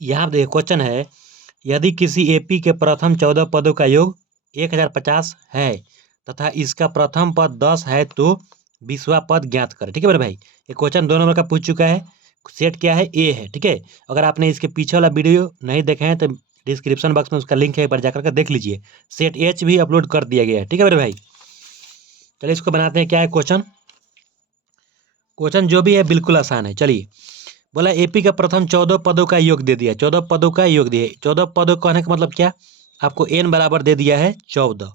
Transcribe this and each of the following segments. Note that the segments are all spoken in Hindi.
यहाँ देखिए क्वेश्चन है, यदि किसी एपी के प्रथम 14 पदों का योग 1050 है तथा इसका प्रथम पद 10 है तो 20वां पद ज्ञात करें। ठीक है मेरे भाई, ये क्वेश्चन 2 नंबर का पूछ चुका है। सेट क्या है, ए है। ठीक है, अगर आपने इसके पीछे वाला वीडियो नहीं देखे हैं तो डिस्क्रिप्शन बॉक्स में उसका लिंक है, एक बार जाकर के देख लीजिए। सेट एच भी अपलोड कर दिया गया है। ठीक है मेरे भाई, चलिए इसको बनाते हैं। क्या है क्वेश्चन, क्वेश्चन जो भी है बिल्कुल आसान है। चलिए, बोला एपी का प्रथम 14 पदों का योग दे दिया, 14 पदों का योग दिया। 14 पदों कहने का मतलब क्या, आपको एन बराबर दे दिया है 14।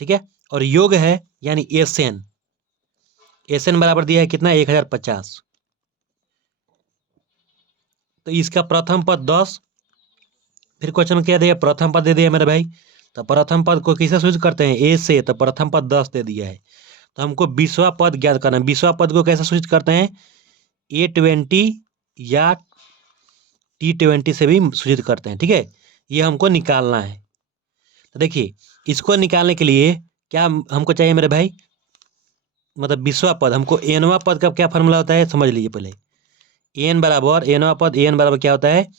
ठीक है, और योग है यानी एसएन, एसएन बराबर दिया है कितना, 1050। तो इसका प्रथम पद 10, फिर क्वेश्चन में क्या दिया, प्रथम पद दे दिया मेरे भाई। तो प्रथम पद को किसे सूचित करते हैं, ए से, तो प्रथम पद 10 दे दिया है। तो हमको 20वां पद ज्ञात करना है। 20वां पद को कैसे सूचित करते हैं, A20 या T20 से भी सूचित करते हैं। ठीक है, ये हमको निकालना है। तो देखिए, इसको निकालने के लिए क्या हमको चाहिए मेरे भाई, मतलब 20वां पद, हमको एनवां पद का क्या फॉर्मूला होता है समझ लीजिए पहले। एन बराबर, एनवां पद एन बराबर क्या होता है,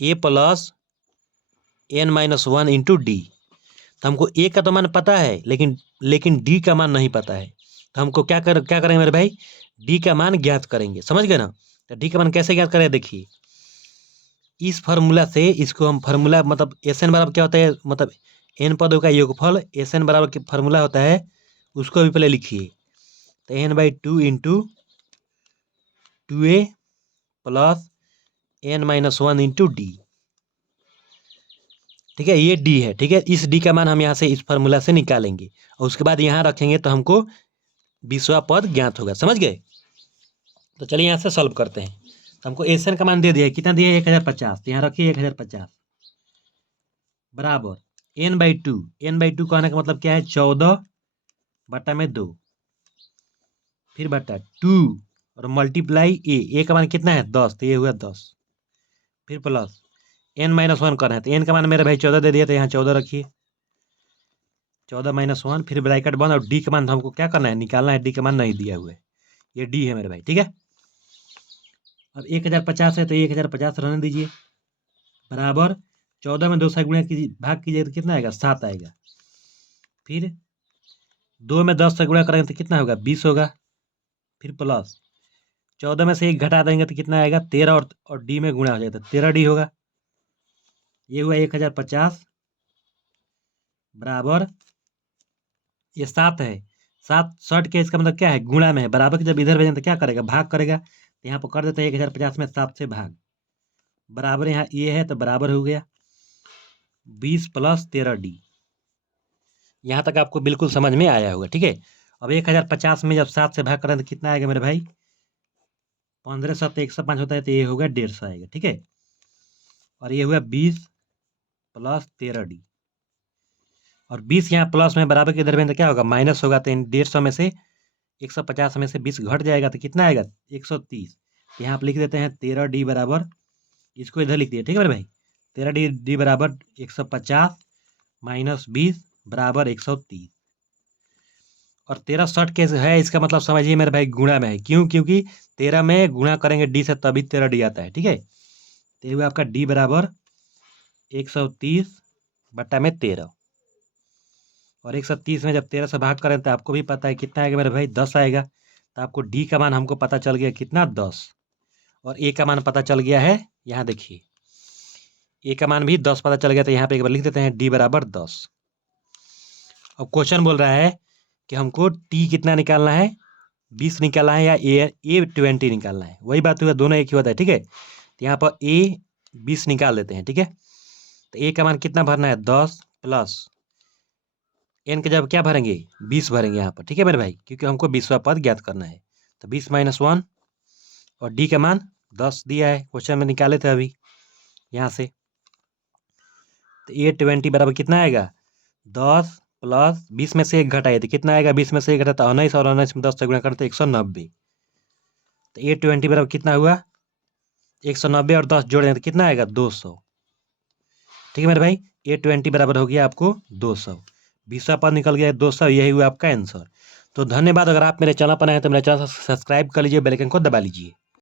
a plus n minus 1 into d. तो हमको ए का तो मान पता है, लेकिन डी का मान नहीं पता है। तो हमको क्या करेंगे मेरे भाई, डी का मान ज्ञात करेंगे। समझ गए ना। तो डी का मान कैसे ज्ञात करें, देखिए इस फार्मूला से, इसको हम फार्मूला मतलब एस एन बराबर क्या होता है, मतलब एन पदों का योगफल एस एन बराबर की फार्मूला होता है, उसको भी पहले लिखिए। तो n/2 into 2a plus n-1 into D. ठीक है, ये डी है। ठीक है, इस डी का मान हम यहाँ से इस फार्मूला से निकालेंगे और उसके बाद यहाँ रखेंगे तो हमको 20वां पद ज्ञात होगा। समझ गए। तो चलिए यहाँ से सॉल्व करते हैं। तो हमको एस एन का मान दे दिया है, कितना दिया है, 1050। तो यहाँ रखिए 1050 बराबर n/2, n/2 कहने का मतलब क्या है, 14/2, फिर बटा 2 और मल्टीप्लाई ए का मान कितना है 10, तो ये हुआ 10, फिर प्लस n-1 करना है। तो n का मान मेरे भाई 14 दे दिया, तो यहाँ 14 रखिए, 14-1, फिर ब्रैकेट बंद, और डी का मान हमको क्या करना है, निकालना है। डी का मान नहीं दिया हुआ है, ये डी है मेरे भाई। ठीक है, अब 1050 है तो 1050 रहने दीजिए, बराबर 14 में 2 से गुणा कीजिए, भाग कीजिए तो कितना आएगा, 7 आएगा। फिर 2 में 10 से गुणा करेंगे तो कितना होगा, 20 होगा। फिर प्लस 14 में से 1 घटा देंगे तो कितना आएगा, 13, और डी में गुणा हो जाएगा तो 13 डी होगा। ये हुआ 1050 बराबर, ये 7 है, 7 शर्ट के, इसका मतलब क्या है, गुणा में है। बराबर के जब इधर भेजें तो क्या करेगा, भाग करेगा। तो यहाँ पर कर देते हैं 1050 में 7 से भाग, बराबर यहाँ ये है तो बराबर हो गया 20 प्लस 13 डी। यहाँ तक आपको बिल्कुल समझ में आया होगा। ठीक है, अब 1050 में जब 7 से भाग करें तो कितना आएगा मेरे भाई, 15 7 105 होता है, तो ये होगा 150 आएगा। ठीक है, और ये हुआ 20 प्लस 13 डी, और 20 यहाँ प्लस में बराबर के इधर में तो क्या होगा, माइनस होगा। तो 150 में से 150 में से 20 घट जाएगा तो कितना आएगा, 130। यहाँ आप लिख देते हैं 13 डी बराबर, इसको इधर लिख दिए। ठीक है मेरे भाई, 13 डी बराबर 150 माइनस 20 बराबर 130, और 13 शर्ट के है, इसका मतलब समझिए मेरे भाई गुणा में है। क्यों, क्योंकि 13 में गुणा करेंगे डी से तभी 13 डी आता है। ठीक है, तो ये हुआ आपका डी बराबर 130/13, और 130 में जब 13 से भाग करें तो आपको भी पता है कितना आएगा मेरे भाई, 10 आएगा। तो आपको डी का मान हमको पता चल गया कितना, 10, और ए का मान पता चल गया है। यहाँ देखिए ए का मान भी 10 पता चल गया, तो यहाँ पे एक बार लिख देते हैं डी बराबर 10। अब क्वेश्चन बोल रहा है कि हमको टी कितना निकालना है, 20 निकालना है या A20 निकालना है। वही बात हुआ, दोनों एक ही होता है। ठीक है, तो यहाँ पर A20 निकाल देते हैं। ठीक है, तो ए का मान कितना भरना है, 10 प्लस एन के जब क्या भरेंगे, 20 भरेंगे यहाँ पर। ठीक है मेरे भाई, क्योंकि हमको 20वां पद ज्ञात करना है। तो 20 - 1, और डी का मान 10 दिया है, क्वेश्चन में निकाले थे अभी यहाँ से। तो A20 बराबर कितना आएगा, 10 प्लस 20 में से 1 घटाए तो कितना आएगा, 20 में से 1 घटा तो 19, और 19 में 10 से गुणा करते 190। तो A20 बराबर कितना हुआ, 190, और 10 जोड़ दें तो कितना आएगा, 200। ठीक है मेरे भाई, A20 बराबर हो गया आपको 200, 20वां पद निकल गया 200, यही हुआ आपका आंसर। तो धन्यवाद। अगर आप मेरे चैनल पर आए तो मेरे चैनल सब्सक्राइब कर लीजिए, बेल आइकन को दबा लीजिए।